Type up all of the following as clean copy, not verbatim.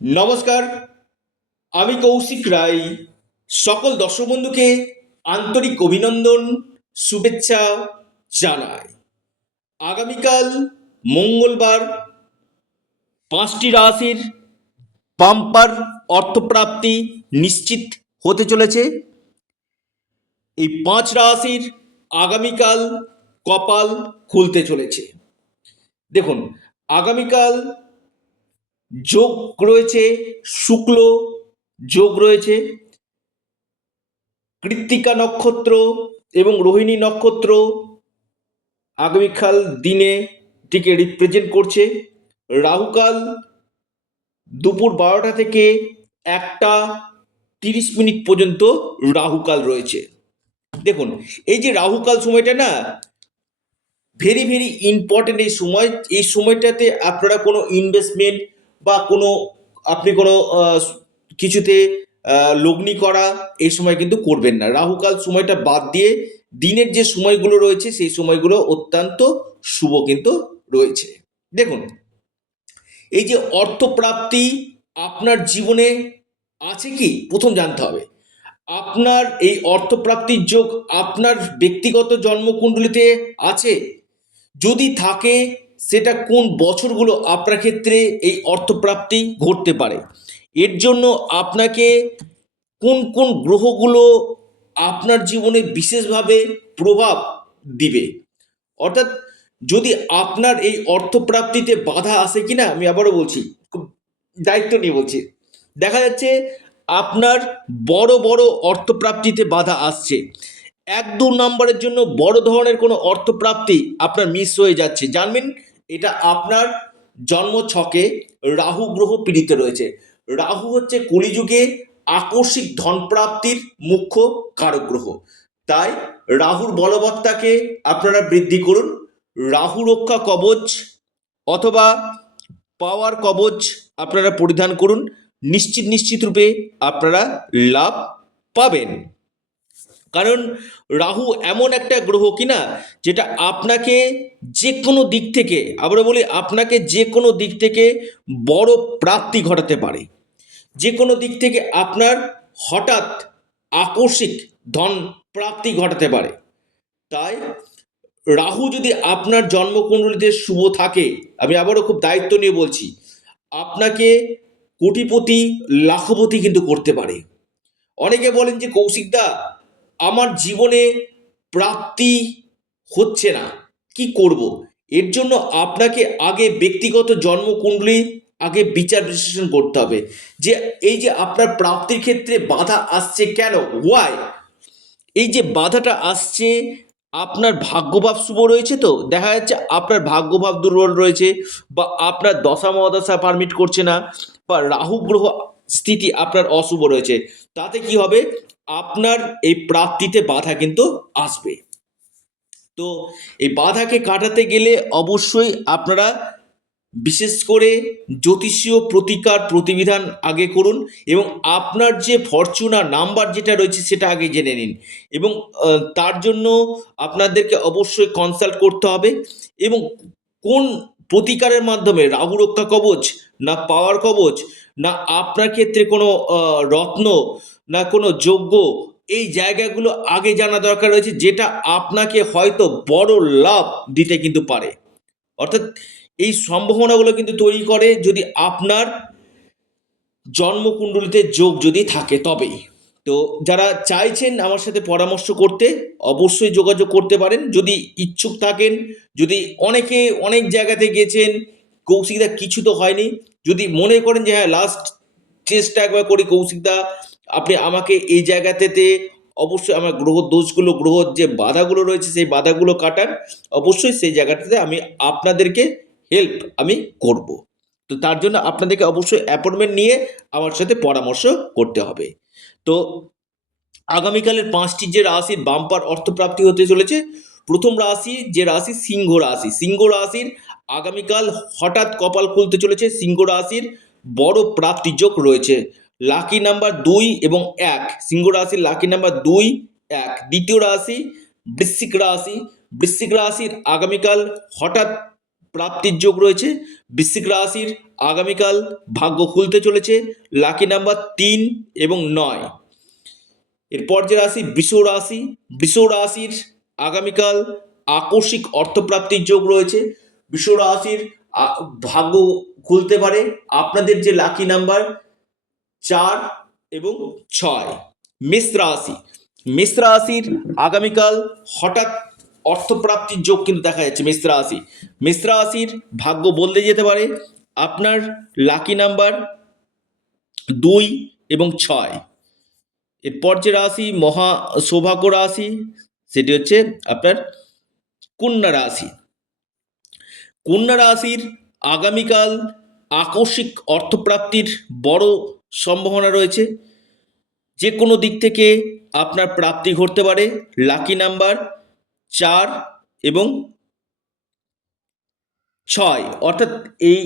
নমস্কার, আমি কৌশিক রায়। সকল দর্শক বন্ধুকে আন্তরিক অভিনন্দন, শুভেচ্ছা জানাই। আগামীকাল মঙ্গলবার 5টি রাশির বাম্পার অর্থপ্রাপ্তি নিশ্চিত হতে চলেছে। এই 5 রাশির আগামীকাল কপাল খুলতে চলেছে। দেখুন, আগামীকাল যোগ রয়েছে, শুক্ল যোগ রয়েছে, কৃত্তিকা নক্ষত্র এবং রোহিণী নক্ষত্র আগামীকাল দিনে টিকে রিপ্রেজেন্ট করছে। রাহুকাল দুপুর 12টা থেকে 1টা 30 মিনিট পর্যন্ত রাহুকাল রয়েছে। দেখুন, এই যে রাহুকাল সময়টা না, ভেরি ভেরি ইম্পর্টেন্ট। এই সময়টাতে আপনারা কোনো ইনভেস্টমেন্ট বা আপনি কোনো কিছুতে লগ্নি করা এই সময় কিন্তু করবেন না। রাহুকাল সময়টা বাদ দিয়ে দিনের যে সময়গুলো রয়েছে সেই সময়গুলো অত্যন্ত শুভ কিন্তু রয়েছে। দেখুন, এই যে অর্থপ্রাপ্তি আপনার জীবনে আছে কি, প্রথম জানতে হবে। আপনার এই অর্থপ্রাপ্তির যোগ আপনার ব্যক্তিগত জন্মকুণ্ডলিতে আছে? যদি থাকে, সেটা কোন বছরগুলো আপনার ক্ষেত্রে এই অর্থপ্রাপ্তি ঘটতে পারে? এর জন্য আপনাকে কোন কোন গ্রহগুলো আপনার জীবনে বিশেষভাবে প্রভাব দিবে? অর্থাৎ যদি আপনার এই অর্থপ্রাপ্তিতে বাধা আসে কিনা, আমি আবারও বলছি, খুব দায়িত্ব নিয়ে বলছি। দেখা যাচ্ছে আপনার বড় বড় অর্থপ্রাপ্তিতে বাধা আসছে। 1-2 নম্বরের জন্য বড় ধরনের কোনো অর্থপ্রাপ্তি আপনার মিস হয়ে যাচ্ছে, জানবেন এটা আপনার জন্ম ছকে রাহু গ্রহ পীড়িত রয়েছে। রাহু হচ্ছে কলিযুগে আকস্মিক ধনপ্রাপ্তির মুখ্য কারক গ্রহ। তাই রাহুর বলবত্তাকে আপনারা বৃদ্ধি করুন। রাহু রক্ষা কবচ অথবা পাওয়ার কবচ আপনারা পরিধান করুন। নিশ্চিত রূপে আপনারা লাভ পাবেন। কারণ রাহু এমন একটা গ্রহ কিনা, যেটা আপনাকে যে কোনো দিক থেকে, আবার বলি, আপনাকে যে কোনো দিক থেকে বড় প্রাপ্তি ঘটাতে পারে। যে কোনো দিক থেকে আপনার হঠাৎ আকস্মিক ধন প্রাপ্তি ঘটাতে পারে। তাই রাহু যদি আপনার জন্মকুণ্ডলিতে শুভ থাকে, আমি আবারও খুব দায়িত্ব নিয়ে বলছি, আপনাকে কোটিপতি লাখপতি কিন্তু করতে পারে। অনেকে বলেন যে কৌশিকদা, আমার জীবনে প্রাপ্তি হচ্ছে না, কি করব? এর জন্য আপনাকে আগে ব্যক্তিগত জন্মকুণ্ডলী আগে বিচার বিশ্লেষণ করতে হবে, যে এই যে আপনার প্রাপ্তির ক্ষেত্রে বাধা আসছে কেন, ওয়াই এই যে বাধাটা আসছে। আপনার ভাগ্যভাব শুভ রয়েছে, তো দেখা যাচ্ছে আপনার ভাগ্যভাব দুর্বল রয়েছে, বা আপনার দশা মহাদশা পারমিট করছে না, বা রাহু গ্রহ স্থিতি আপনার অশুভ রয়েছে। তাতে কি হবে, আপনার এই প্রাপ্তিতে বাধা কিন্তু আসবে। তো এই বাধাকে কাটাতে গেলে অবশ্যই আপনারা বিশেষ করে জ্যোতিষীয় প্রতিকার প্রতিবিধান আগে করুন, এবং আপনার যে ফরচুনার নাম্বার যেটা রয়েছে সেটা আগে জেনে নিন, এবং তার জন্য আপনাদেরকে অবশ্যই কনসাল্ট করতে হবে। এবং কোন প্রতিকারের মাধ্যমে, রাহু রক্ষা কবচ না পাওয়ার কবচ, না আপনার ক্ষেত্রে কোনো রত্ন, না কোনো যজ্ঞ, এই জায়গাগুলো আগে জানা দরকার রয়েছে, যেটা আপনাকে হয়তো বড় লাভ দিতে কিন্তু পারে। অর্থাৎ এই সম্ভাবনাগুলো কিন্তু তৈরি করে যদি আপনার জন্মকুণ্ডলিতে যোগ যদি থাকে তবেই। তো যারা চাইছেন আমার সাথে পরামর্শ করতে, অবশ্যই যোগাযোগ করতে পারেন যদি ইচ্ছুক থাকেন। যদি অনেকে অনেক জায়গাতে গেছেন, কৌশিকদা কিছু তো হয়নি, যদি মনে করেন যে হ্যাঁ, লাস্ট চেষ্টা একবার করি কৌশিকদা, আপনি আমাকে এই জায়গাতে অবশ্যই আমার গ্রহ দোষগুলো, গ্রহ যে বাধাগুলো রয়েছে সেই বাধাগুলো কাটান, অবশ্যই সেই জায়গাটাতে আমি আপনাদেরকে হেল্প আমি করব। তো তার জন্য আপনাদেরকে অবশ্যই অ্যাপয়েন্টমেন্ট নিয়ে আমার সাথে পরামর্শ করতে হবে। তো আগামীকালের 5টি যে রাশির বাম্পার অর্থপ্রাপ্তি হতে চলেছে, প্রথম রাশি যে রাশি, সিংহ রাশি। সিংহ রাশির আগামীকাল হঠাৎ কপাল খুলতে চলেছে। সিংহ রাশির বড় প্রাপ্তিযোগ রয়েছে। লাকি নাম্বার 2 এবং 1, সিংহ রাশির লাকি নাম্বার 2-1। দ্বিতীয় রাশি বৃশ্চিক রাশি। বৃশ্চিক রাশির আগামীকাল হঠাৎ প্রাপ্তির যোগ রয়েছে। বৃশ্চিক রাশির আগামীকাল ভাগ্য খুলতে চলেছে, লাকি নাম্বার 3 এবং 9। এরপর যে রাশি বৃষ রাশি, বৃষ রাশির আগামীকাল আকস্মিক অর্থপ্রাপ্তির যোগ রয়েছে। বৃষ রাশির ভাগ্য খুলতে পারে। আপনাদের যে লাকি নাম্বার 4 এবং 6। মেষ রাশি, মেষ রাশির আগামীকাল হঠাৎ অর্থপ্রাপ্তির যোগ কিন্তু দেখা যাচ্ছে। মেষ রাশির ভাগ্য বদলে যেতে পারে। আপনার লাকি নাম্বার 2 এবং 6। এরপর যে রাশি মহা সৌভাগ্য রাশি, সেটি হচ্ছে আপনার কন্যা রাশি। কন্যা রাশির আগামীকাল আকস্মিক অর্থপ্রাপ্তির বড় সম্ভাবনা রয়েছে। যে কোনো দিক থেকে আপনার প্রাপ্তি ঘটতে পারে। লাকি নাম্বার 4 এবং 6, অর্থাৎ এই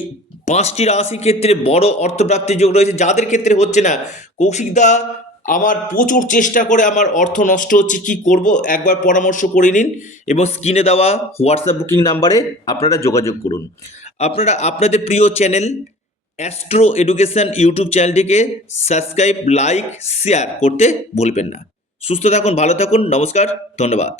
5টি রাশির ক্ষেত্রে বড় অর্থপ্রাপ্তির যোগ রয়েছে। যাদের ক্ষেত্রে হচ্ছে না, কৌশিকদা আমার প্রচুর চেষ্টা করে আমার অর্থ নষ্ট হচ্ছে, কি করব, একবার পরামর্শ করে নিন এবং স্ক্রিনে দেওয়া হোয়াটসঅ্যাপ বুকিং নাম্বারে আপনারা যোগাযোগ করুন। আপনারা আপনাদের প্রিয় চ্যানেল অ্যাস্ট্রো এডুকেশন ইউটিউব চ্যানেলটিকে সাবস্ক্রাইব, লাইক, শেয়ার করতে ভুলবেন না। সুস্থ থাকুন, ভালো থাকুন, নমস্কার, ধন্যবাদ।